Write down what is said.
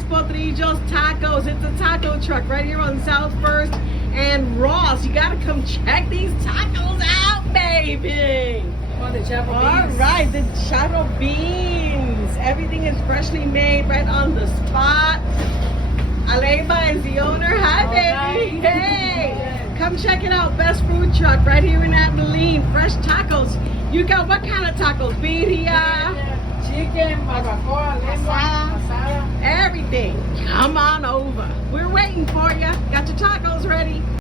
Tres Potrillos Tacos. It's a taco truck right here on South First and Ross. You gotta come check these tacos out, baby. On the chapel All beans. right, the charro beans. Everything is freshly made right on the spot. Aleba is the owner. Hi, baby. Hey, come check it out. Best food truck right here in Abilene. Fresh tacos. You got what kind of tacos? Birria, Chicken, barbacoa, lengua, asada. everything. Come on over. We're waiting for you. Got your tacos ready.